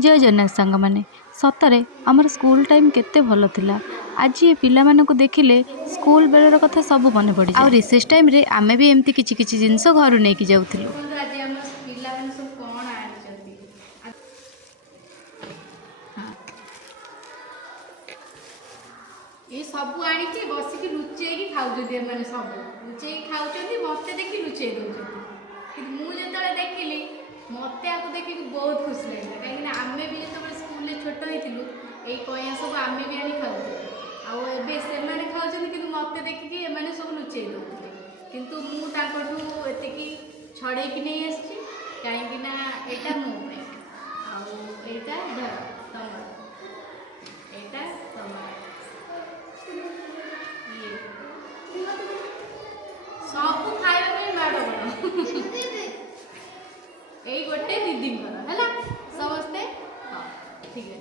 जय जगन्नाथ सांग मैंने सतरे आमर स्कूल टाइम केते भल थिला। आज ये पिला मानकु देखिले स्कूल बेलर कथा सब मन पड़ी आ रिसेस टाइम रे आमे भी एमती किछि किछि जिंस घर नेकी जाउथिलु। ये सब आनिकी बसिकी लुचेकी खाउछथि एमाने सब लुचेकी खाउछथि मते देखि लुचेई दउछथि कि मु जेतले देखिली मते आकु देखि बहुत खुश लागला काहे ना आमे भी जेतले स्कूल ले छोट हेतिलु ए कया सब आमे भी आनी खाउछथि आ एबे सेमाने खाउछथि कि मते देखि कि एमाने सब लुचेई दउछथि किंतु मु ताकटू एतेकी छड़े कि नहीं आछि काहे कि ना एटा मो पे आ एटा धर तमर एटा तमर सब खाଇବା ପାଇଁ ମାଡ଼ ଗୋଳ ଏଇ ଗୋଟେ ଦିଦିଙ୍କର ହେଲା ସମସ୍ତେ ହଁ ଠିକ୍ ଅଛି।